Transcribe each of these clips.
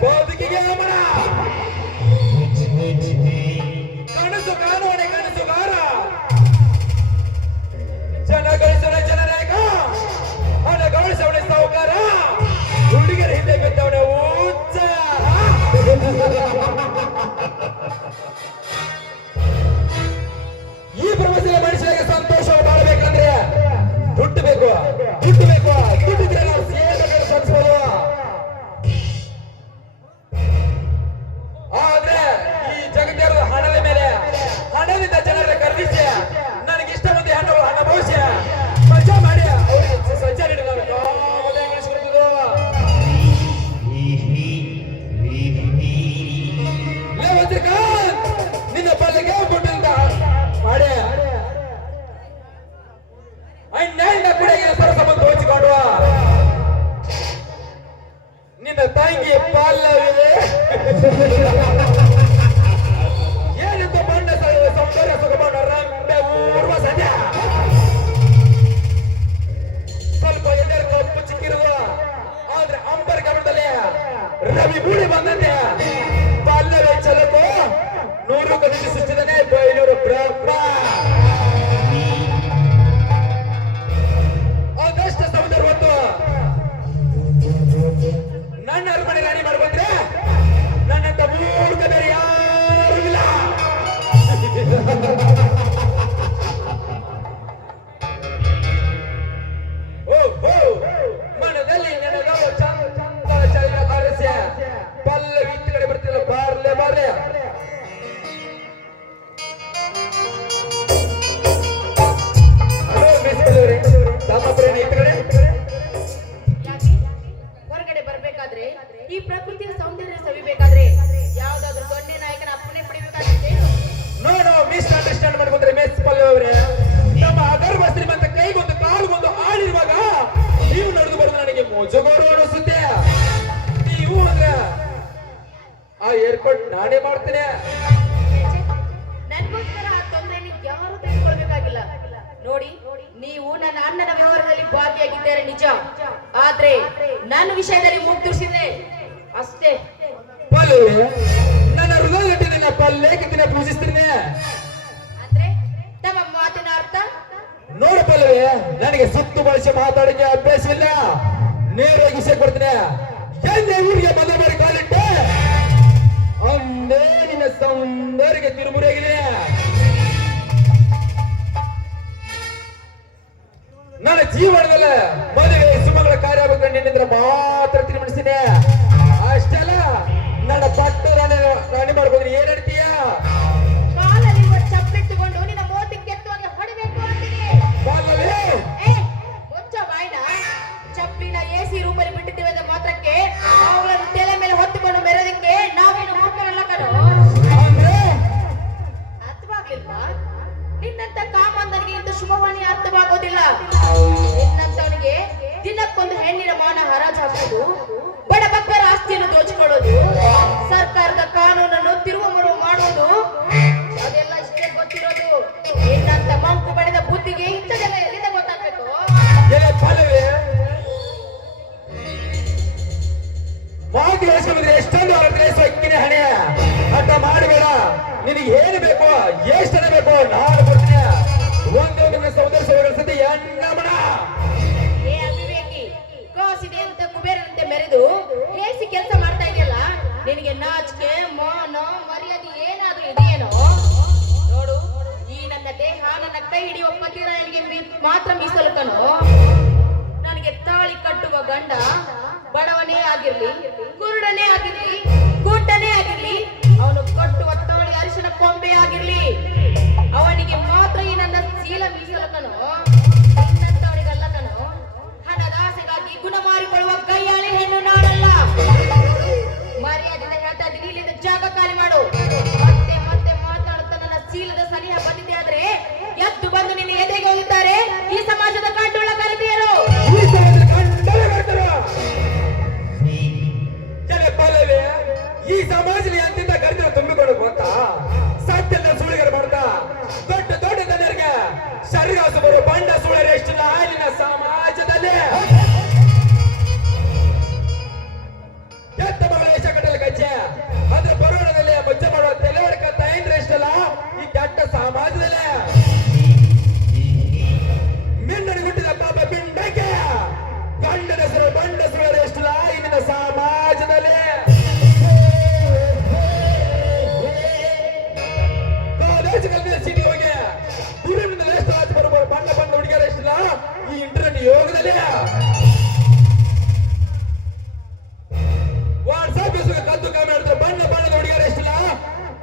Pode que ama! ತಂಗಿ ಪಲ್ಲವಿ ಏನಿಂತ ಬಣ್ಣ ಸ- ಸೌಂದರ್ಯ ಸುಗಮನ ರಂಬೆ ಊರ್ವ ಸದ್ಯ. ಸ್ವಲ್ಪ ಎಲ್ಲರ ಕಪ್ಪು ಚಿಕ್ಕಿರುವ, ಆದ್ರೆ ಅಂಬರ್ ಕನ್ನಡದಲ್ಲಿ ರವಿ ಮೂಡಿ ಬಂದಂತೆ. ಪಲ್ಲವಿ ಚಲಕೋ, ನೂರು ಕನಿಷ್ಠ ಸೃಷ್ಟಿದನೆ ಏರ್ಪಾಟ್ ನಾನೇ ಮಾಡ್ತೇನೆ. ನನ್ಗೋಸ್ಕರ ಆ ತೊಂದರೆಯನ್ನು ಯಾರು ತೆಗೆದುಕೊಳ್ಬೇಕಾಗಿಲ್ಲ ನೋಡಿ ನೀವು ನನ್ನ ಅಣ್ಣನ ವ್ಯವಹಾರದಲ್ಲಿ ಭಾಗಿಯಾಗಿದ್ದಾರೆ ನಿಜ. ಆದ್ರೆ ನನ್ನ ವಿಷಯದಲ್ಲಿ ಮುಗ್ದುರಿಸಿದೆ ಅಷ್ಟೇ. ಪಲ್ಲವಿ ನನ್ನ ಹೃದಯ ಪಲ್ಲೇಖಿನ ಪೂಜಿಸ್ತೀನಿ. ಅಂದ್ರೆ ತಮ್ಮ ಮಾತಿನ ಅರ್ಥ? ನೋಡು ಪಲ್ಲವಿ ನನಗೆ ಸುತ್ತು ಬಳಸಿ ಮಾತಾಡಿಕೆ ಅಭ್ಯಾಸ ಇಲ್ಲ ನೇರವಾಗಿ ವಿಷಯ ಕೊಡ್ತೀನಿ. ಎಲ್ಲಿ ಊರಿಗೆ ಮಾಡಿ ಸೌಂದರ್ಯಕ್ಕೆ ತಿರುಮುರಿಯಾಗಿದೆ ನನ್ನ ಜೀವನದಲ್ಲಿ ಮದುವೆ ಸುಮಗಳ ಕಾರ್ಯ ನಿನ್ನಿಂದ ಮಾತ್ರ ಅಷ್ಟೇ ಅಷ್ಟೆಲ್ಲ ನನ್ನ ಪಟ್ಟು ಶುಭವಾಣಿ ಅರ್ಥವಾಗೋದಿಲ್ಲ. ನಿನ್ನಂತವನಿಗೆ ದಿನಕ್ಕೊಂದು ಹೆಣ್ಣಿನ ಮಾನ ಹರಾಜು ಹಾಕೋದು ಬಡ ಭಕ್ತರ ಆಸ್ತಿಯನ್ನು ದೋಚಿಕೊಳ್ಳೋದು ಸರ್ಕಾರದ ಕಾನೂನನ್ನು ಎಣ್ಣಮಣ ಏ ಅವಿವೇಕಿ ಕಾಸಿದೆ ಅಂತ ಕುಬೇರನಂತೆ ಮೆರೆದು ಹೇಸಿ ಕೆಲಸ ಮಾಡ್ತಾ ಇದೆಯಲ್ಲ, ನಿನಗೆ ನಾಚಿಕೆ ಮಾನ ಮರ್ಯಾದೆ ಏನಾದ್ರೂ ಇದೆಯೇನೋ? ನೋಡು, ಈ ನನ್ನ ದೇಹ, ನನ್ನ ಕೈ ಹಿಡಿ ಪತಿರಾಯನಿಗೆ ನಿನಗೆ ಮಾತ್ರ ಮೀಸಲು ಕಣೋ?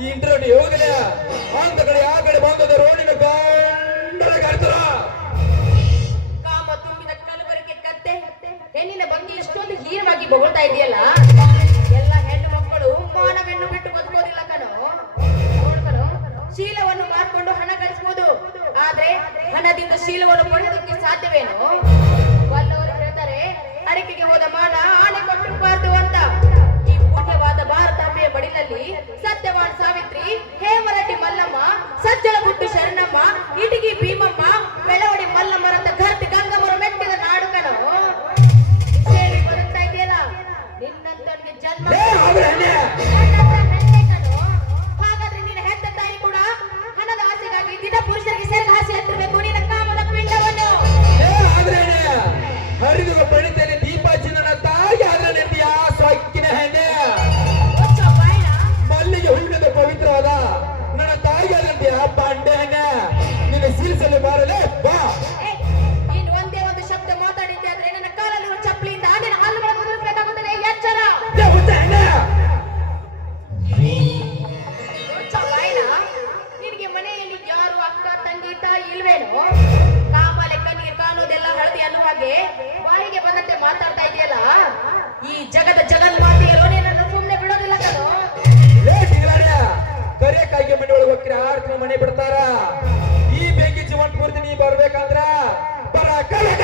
ಈ ಇಂಟರ್ವ್ಯೂ ಯೋಗದಲ್ಲಿ ಅಂತ ಕಡೆ ಆ ಕಡೆ ಬಂದದ ರೋಡಿನ ಗಂಡರ ಕರ್ತಾರ. ಕಾಮ ತುಂಬಿದ ಕಲಬರಿಕೆ ಕತ್ತೆ. ಹೆಣ್ಣಿನ ಬಗ್ಗೆ ಎಷ್ಟೊಂದು ಹೀನವಾಗಿ ಬೊಗಳ್ತಾ ಇದೆಯಲ್ಲ? ಎಲ್ಲ ಹೆಣ್ಣು ಮಕ್ಕಳು ಮಾನವೆಣ್ಣು ಬಿಟ್ಟು ಬದುಕೋದಿಲ್ಲ ಕಣೋ. ಶೀಲವನ್ನು ಮಾರ್ಕೊಂಡು ಹಣ ಗಳಿಸಬಹುದು ಆದ್ರೆ ಹಣದಿಂದ ಶೀಲವನ್ನು ಪಡೆಯೋದಕ್ಕೆ ಸಾಧ್ಯವೇನು? ಬಲ್ಲವರು ಹೇಳ್ತಾರೆ ಅಡಿಕೆಗೆ ಹೋದ ಮಾನ ಆನೆ ಕೊಟ್ಟಿರಬಾರ್ದು ಅಂತ. ಬಡಿನಲ್ಲಿ ಬಡಿಲಲ್ಲಿ ಸತ್ಯವಾನ್ ಸಾವಿತ್ರಿ ಹೇಮರಡ್ಡಿ ಮಲ್ಲಮ್ಮ ಸಜ್ಜಲಗುಟ್ಟು ಶರಣಮ್ಮ ಕಾರ್ಯಕ್ರಮ ಮನೆ ಬಿಡ್ತಾರ? ಈ ಬೆಂಕಿ ಜೀವನ್ ಪೂರ್ತಿ ನೀ ಬರ್ಬೇಕಂದ್ರ ಬರ ಕಲಗ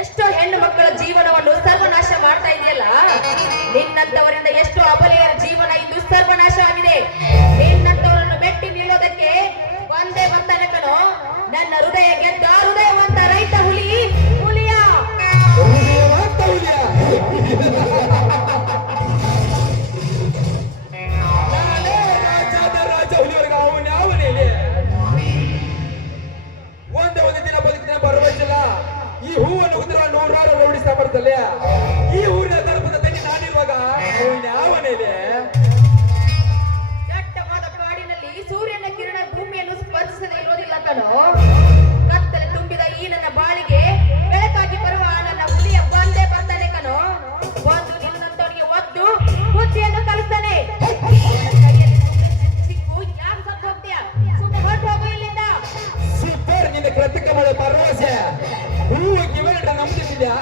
ಎಷ್ಟೋ ಹೆಣ್ಣು ಮಕ್ಕಳ ಜೀವನವನ್ನು ಸರ್ವನಾಶ ಮಾಡ್ತಾ ಇದೆಯಲ್ಲ? ನಿನ್ನಂತವರಿಂದ ಎಷ್ಟೋ ಅಬಲಿಯರ ಜೀವನ ಇಂದು ಸರ್ವನಾಶ ಆಗಿದೆ ಈ ಹೂವನ್ನು ಉದ್ರ ನೂರಾರು ರೌಡಿ ಸಾಮರ್ಥ್ಯದಲ್ಲಿ ಈ ಊರಿನ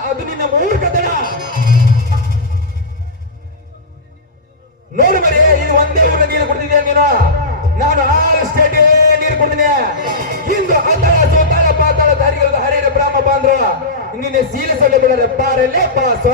ಅದು ನಿನ್ನ ಮೂರ್ಖತನ. ನೋಡು ಮರೆ ಇದು ಒಂದೇ ಊರ ನೀರು ಕುಡಿದಿದ್ದೆ ನೀನು ನಾನು ಆರು ಸ್ಟೇಟ್ ನೀರು ಕುಡಿದಿನಿ ಹಿಂದು ಅಂತರ ಸೋತಾಳ ಪಾತಾಳ ದಾರಿಗಳ ಹರಿಯರ ಬ್ರಾಹ್ಮ ಬಾಂದ್ರ ನಿನ್ನೆ ಸೀಲ ಸೊಲ್ಲೆ ಬಿಡರೆ ಪಾರಲ್ಲೇ ಪಾಸ್